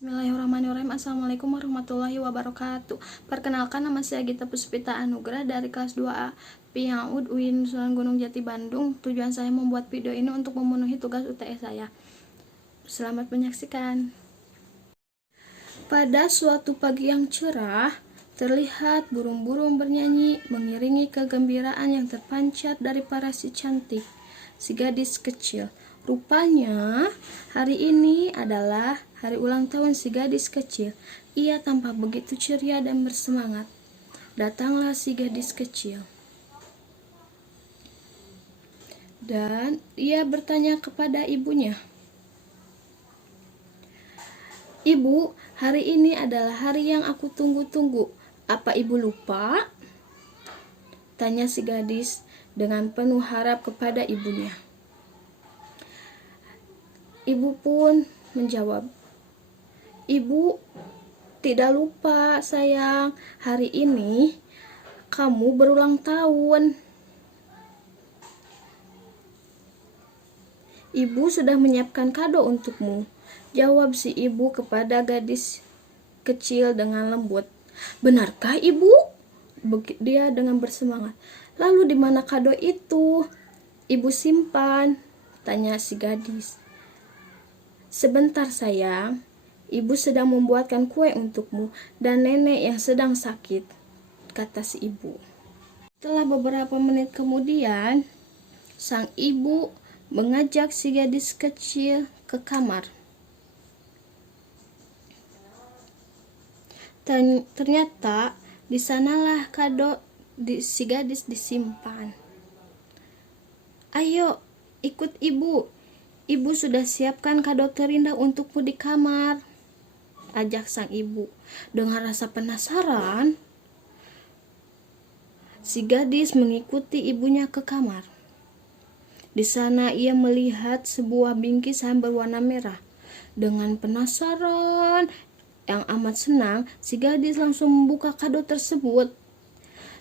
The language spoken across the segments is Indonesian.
Bismillahirrahmanirrahim. Assalamualaikum warahmatullahi wabarakatuh. Perkenalkan, nama saya Gita Puspita Anugrah dari kelas 2A PIAUD UIN Sunan Gunung Jati Bandung. Tujuan saya membuat video ini untuk memenuhi tugas UTS saya. Selamat menyaksikan. Pada suatu pagi yang cerah, terlihat burung-burung bernyanyi mengiringi kegembiraan yang terpancar dari para si cantik, si gadis kecil. Rupanya hari ini adalah hari ulang tahun si gadis kecil. Ia tampak begitu ceria dan bersemangat. Datanglah si gadis kecil, dan ia bertanya kepada ibunya, "Ibu, hari ini adalah hari yang aku tunggu-tunggu. Apa ibu lupa?" tanya si gadis dengan penuh harap kepada ibunya. Ibu pun menjawab, "Ibu tidak lupa, sayang. Hari ini kamu berulang tahun. Ibu sudah menyiapkan kado untukmu," jawab si ibu kepada gadis kecil dengan lembut. "Benarkah, Ibu?" dia dengan bersemangat. "Lalu di mana kado itu Ibu simpan?" tanya si gadis. "Sebentar, sayang. Ibu sedang membuatkan kue untukmu dan nenek yang sedang sakit," kata si ibu. Setelah beberapa menit kemudian, sang ibu mengajak si gadis kecil ke kamar. Ternyata di sanalah kado si gadis disimpan. "Ayo, ikut ibu. Ibu sudah siapkan kado terindah untukmu di kamar," ajak sang ibu. Dengan rasa penasaran, si gadis mengikuti ibunya ke kamar. Di sana ia melihat sebuah bingkisan berwarna merah. Dengan penasaran yang amat senang, si gadis langsung membuka kado tersebut.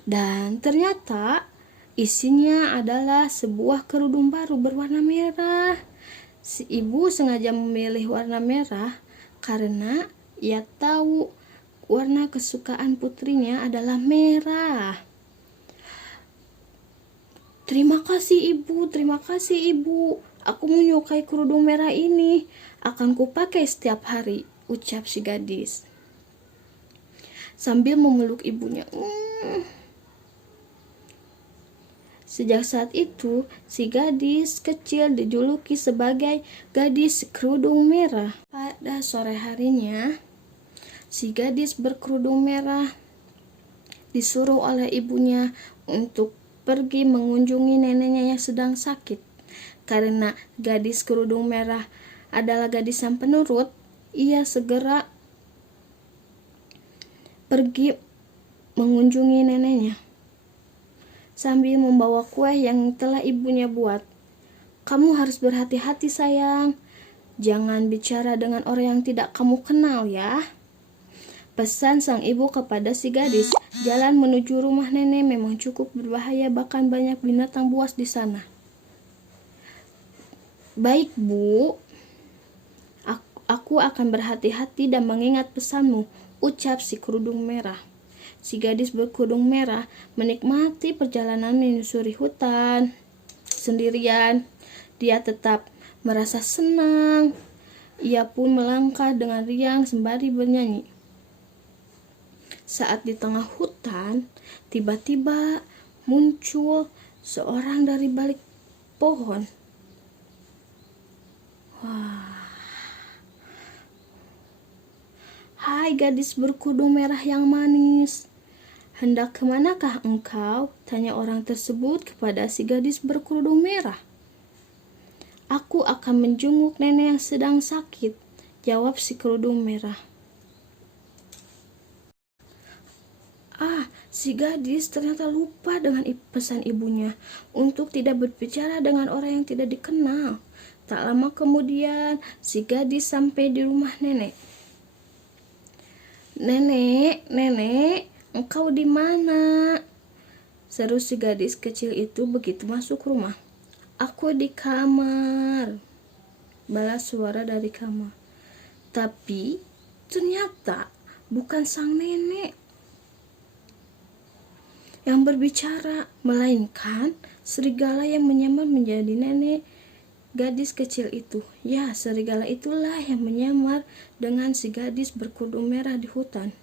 Dan ternyata isinya adalah sebuah kerudung baru berwarna merah. Si ibu sengaja memilih warna merah karena ia tahu warna kesukaan putrinya adalah merah. Terima kasih ibu. Aku menyukai kerudung merah ini. Akan kupakai setiap hari," ucap si gadis sambil memeluk ibunya. Sejak saat itu, si gadis kecil dijuluki sebagai gadis kerudung merah. Pada sore harinya, si gadis berkerudung merah disuruh oleh ibunya untuk pergi mengunjungi neneknya yang sedang sakit. Karena gadis kerudung merah adalah gadis yang penurut, ia segera pergi mengunjungi neneknya sambil membawa kue yang telah ibunya buat. "Kamu harus berhati-hati, sayang. Jangan bicara dengan orang yang tidak kamu kenal ya," pesan sang ibu kepada si gadis. Jalan menuju rumah nenek memang cukup berbahaya, bahkan banyak binatang buas di sana. "Baik, Bu. Aku akan berhati-hati dan mengingat pesanmu," ucap si kerudung merah. Si gadis berkerudung merah menikmati perjalanan menyusuri hutan sendirian. Dia tetap merasa senang. Ia pun melangkah dengan riang sembari bernyanyi. Saat di tengah hutan, tiba-tiba muncul seorang dari balik pohon. Wah. "Hai gadis berkerudung merah yang manis, hendak kemanakah engkau?" tanya orang tersebut kepada si gadis berkerudung merah. "Aku akan menjenguk nenek yang sedang sakit," jawab si kerudung merah. Si gadis ternyata lupa dengan pesan ibunya untuk tidak berbicara dengan orang yang tidak dikenal. Tak lama kemudian, si gadis sampai di rumah nenek. Nenek, engkau di mana?" seru si gadis kecil itu begitu masuk rumah. "Aku di kamar," balas suara dari kamar. "Tapi Ternyata bukan sang nenek yang berbicara, melainkan serigala yang menyamar menjadi nenek gadis kecil itu. Ya, serigala itulah yang menyamar dengan si gadis berkerudung merah di hutan.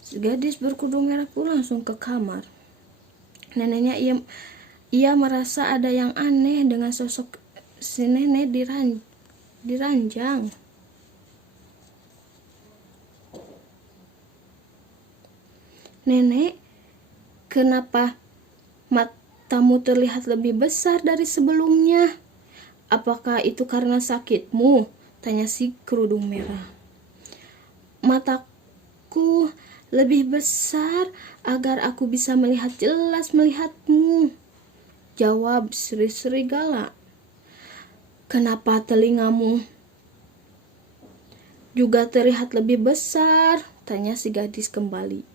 Si gadis berkerudung merah pun langsung ke kamar. Neneknya ia merasa ada yang aneh dengan sosok si nenek di ranjang. Nenek, kenapa matamu terlihat lebih besar dari sebelumnya? Apakah itu karena sakitmu? Tanya si kerudung merah. Mataku lebih besar agar aku bisa melihatmu, jawab serigala. Kenapa telingamu juga terlihat lebih besar? Tanya si gadis kembali.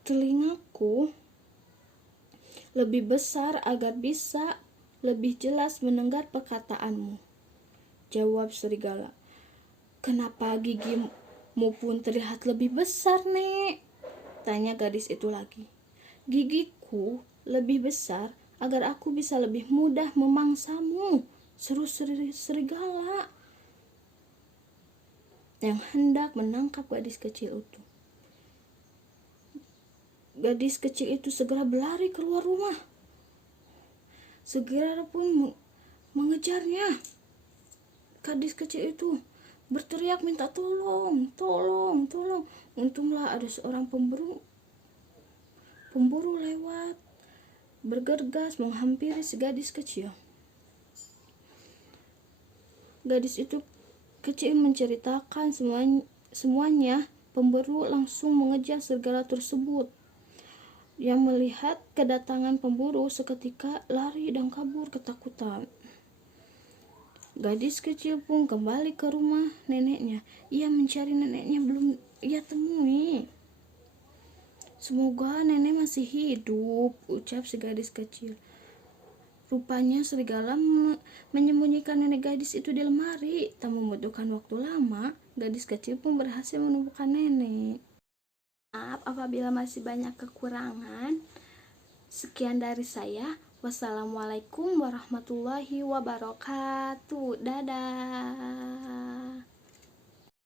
Telingaku lebih besar agar bisa lebih jelas mendengar perkataanmu, jawab serigala. Kenapa gigimu pun terlihat lebih besar, Nek? Tanya gadis itu lagi. Gigiku lebih besar agar aku bisa lebih mudah memangsamu, seru serigala yang hendak menangkap gadis kecil itu. Gadis kecil itu segera berlari keluar rumah. Segera pun mengejarnya. Gadis kecil itu berteriak minta tolong. Untunglah ada seorang pemburu lewat, bergegas menghampiri si gadis kecil. Gadis itu kecil menceritakan semuanya. Pemburu langsung mengejar serigala tersebut. Yang melihat kedatangan pemburu seketika lari dan kabur ketakutan. Gadis kecil pun kembali ke rumah neneknya. Ia mencari neneknya belum ia temui. Semoga nenek masih hidup, ucap si gadis kecil. Rupanya serigala menyembunyikan nenek gadis itu di lemari. Tak membutuhkan waktu lama, gadis kecil pun berhasil menemukan nenek. Maaf apabila masih banyak kekurangan. Sekian dari saya. Wassalamualaikum warahmatullahi wabarakatuh. Dadah.